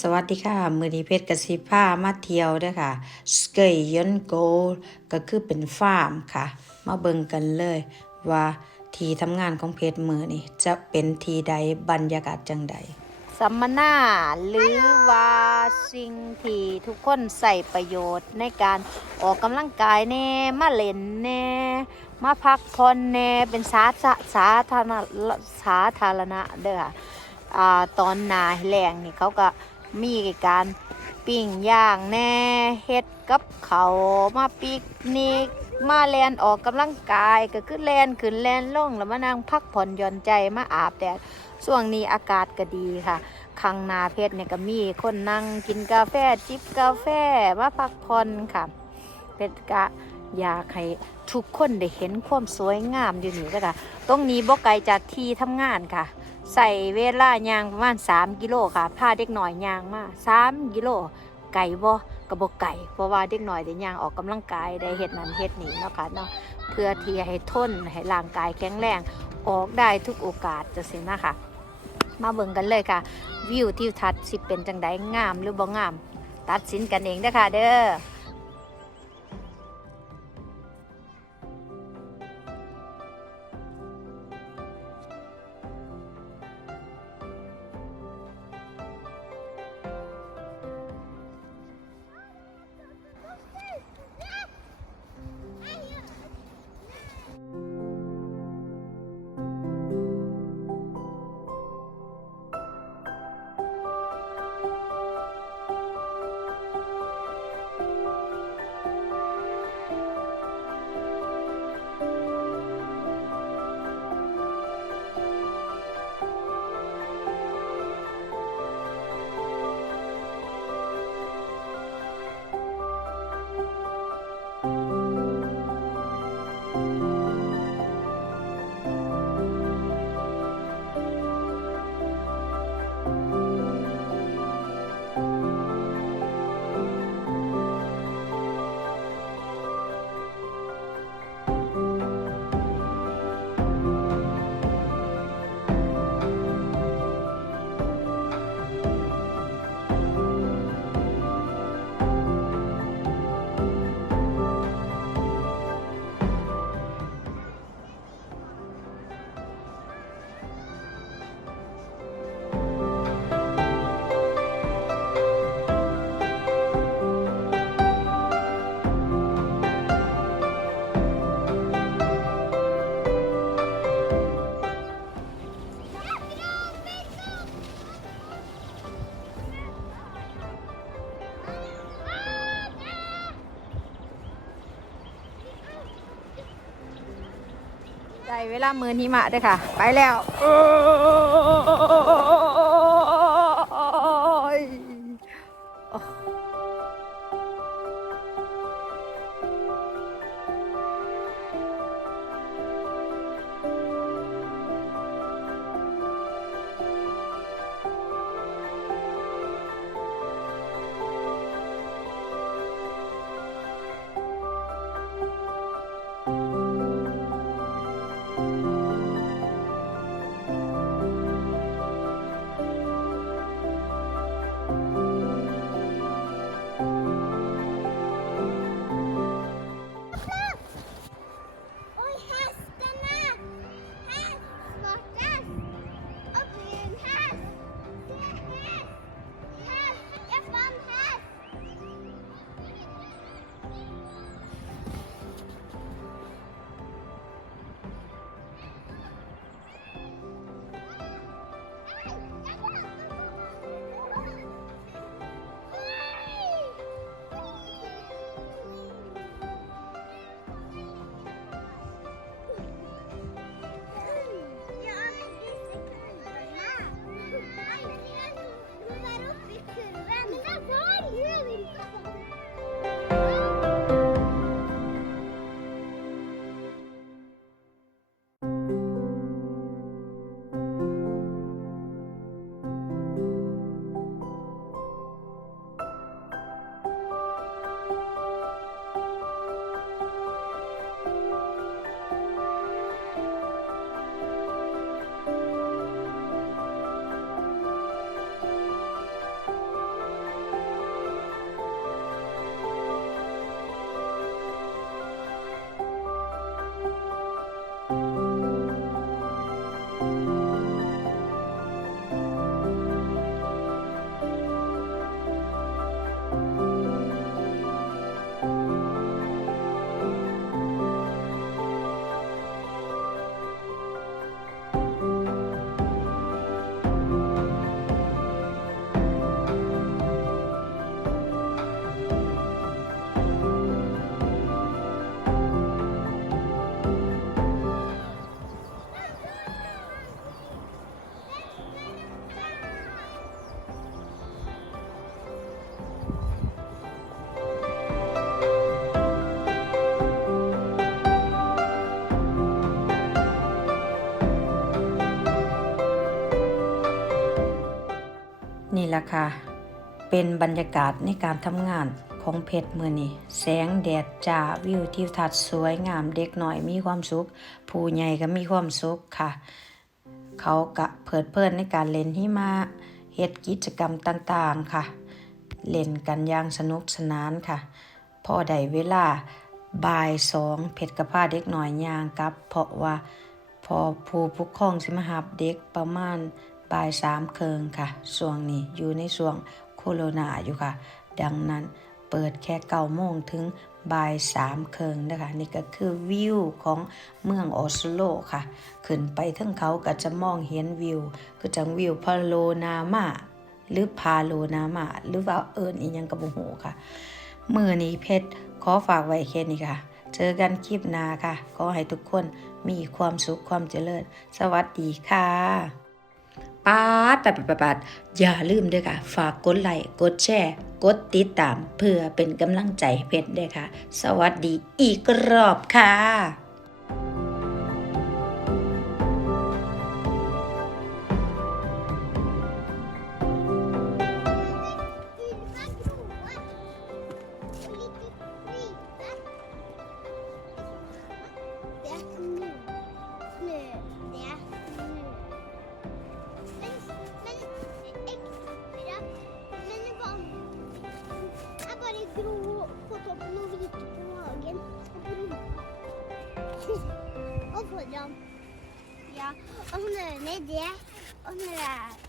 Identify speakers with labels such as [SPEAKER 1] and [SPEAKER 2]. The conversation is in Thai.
[SPEAKER 1] สวัสดีค่ะ มือดีเพชรกสิผ้ามาเที่ยวด้อค่ะสเกยยนโกก็คือเป็นฟาร์มค่ะ มาเบิ่งกันเลยว่าทีทำงานของเพชรมือนี่จะเป็นทีใดบรรยากาศจังใด
[SPEAKER 2] สัมมนาหรือว่าสิ่งที่ทุกคนใส่ประโยชน์ในการออกกำลังกายแน่มาเล่นแน่มาพักผ่อนแน่เป็นสาสาสาธารณสาธารณะเด้อค่ะตอนนาแรงนี่เขาก็ มีการปิ้งย่างแน่เฮ็ดกับเขามาปิกนิกมาแลนออกกำลังกายก็คือแลนขึ้นแลนลงแล้วมานั่งพักผ่อนหย่อนใจมาอาบแดดช่วงนี้อากาศก็ดีค่ะข้างนาเพชรเนี่ยก็มีคนนั่งกินกาแฟจิบกาแฟมาพักผ่อนค่ะเพชรก็อยากให้ทุกคนได้เห็นความสวยงามอยู่นี่ก็ค่ะตรงนี้บ่ไกลจากที่ทำงานค่ะ ใส่เวลายางประมาณ3กิโลค่ะพาเด็กหน่อยยางมา3กิโลไก่บ่ก็บ่ไก่เพราะว่าเด็กหน่อยได้ยางออกกำลังกายได้เฮ็ดนั่นเฮ็ดนี่เนาะค่ะเนาะเพื่อที่ให้ทนให้ร่างกายแข็งแรงออกได้ทุกโอกาสจะสินะคะ มาเบิ่งกันเลยค่ะ วิวทิวทัศน์สิเป็นจังไดงามหรือบ่งาม ตัดสินกันเองเด้อค่ะเด้อ ได้เวลามือหิมะเด้อค่ะ ไปแล้ว ล่ะค่ะ เป็นบรรยากาศในการทำงานของเพชรมือนี่แสงแดดจ้าวิวทิวทัศน์สวยงามเด็กหน่อยมีความสุข ผู้ใหญ่ก็มีความสุขค่ะ เขากะเพิดเพลินในการเล่นหิมะเฮ็ดกิจกรรมต่างๆค่ะ เล่นกันอย่างสนุกสนานค่ะ พอได้เวลาบ่ายสองเพชรกับพาเด็กหน่อยยางกับ เพราะว่าพอผู้ปกครองสิมาหับเด็กประมาณ บ่ายสามเคิงค่ะช่วงนี้อยู่ในช่วงโคโรนาอยู่ค่ะ ดังนั้นเปิดแค่เก้าโมงถึงบ่ายสามเคิงนะคะ นี่ก็คือวิวของเมืองออสโลค่ะ ขึ้นไปทั้งเขาก็จะมองเห็นวิว คือจังวิวพาโลนามาหรือพาโลนามาหรือว่าเอิญอียังกับโมโหค่ะมือนี้เพชรขอฝากไว้แค่นี้ค่ะ เจอกันคลิปหน้าค่ะ ขอให้ทุกคนมีความสุขความเจริญ สวัสดีค่ะ ป้าดปัดปัดปัดอย่าลืมด้วยค่ะ ฝากกดไลค์กดแชร์กดติดตามเพื่อเป็นกำลังใจเพชรด้วยค่ะ สวัสดีอีกรอบค่ะ
[SPEAKER 1] mesela onları ne diye? Onlara